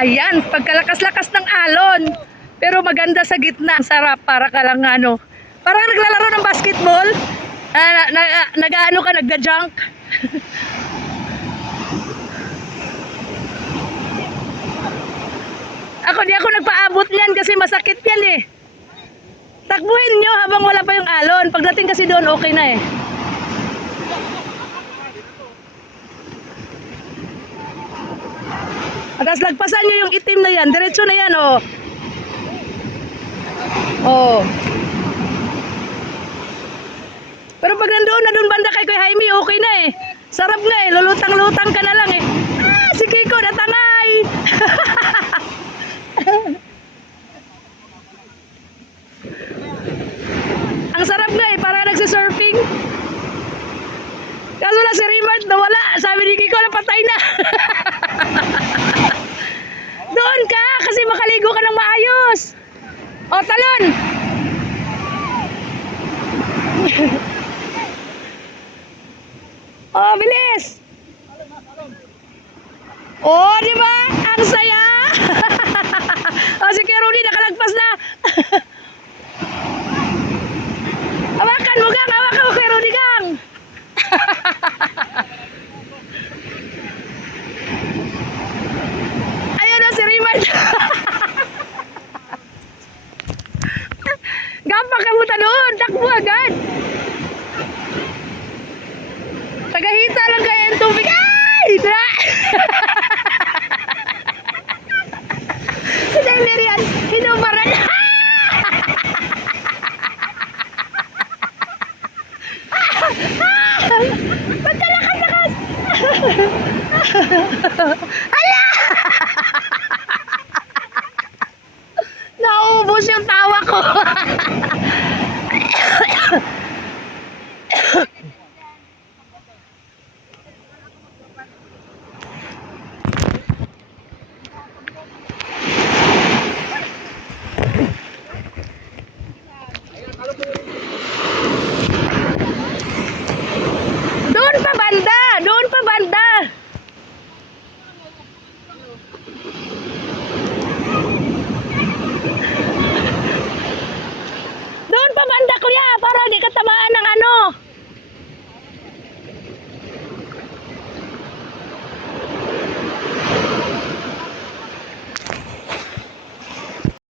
Ayan, pagkalakas-lakas ng alon. Pero maganda sa gitna. Sarap, para ka lang ano. Parang naglalaro ng basketball. Nag-ano ka, nagda-junk. Di ako nagpaabot niyan kasi masakit yan eh. Takbuhin nyo habang wala pa yung alon. Pagdating kasi doon, okay na eh. At as lagpasan nyo yung itim na yan. Diretso na yan, oh. Oh. Pero pag nandoon na doon banda kay Kuya Jaime, okay na eh. Sarap nga eh. Lulutang-lutang ka na lang eh. Ah, si Kiko natangay. Ang sarap nga eh. Parang nagsisurfing. Kaso na si Rimart nawala. Sabi ni Kiko napatay na. Doon ka kasi makaligo ka ng maayos. O, talon. Oh, bilis. Oh, di ba? Ang saya. Oh, si Kuya Rudy nakalagpas na. Hawakan mo, Gang. Hawakan mo, Kuya Rudy, Gang. Ayun na si Raymond. Gapak ka muta doon. Takbo agad. Tagahita lang kaya yung tubig. Ay! Si Demirian, hinubaran. Pagkalakas-lakas.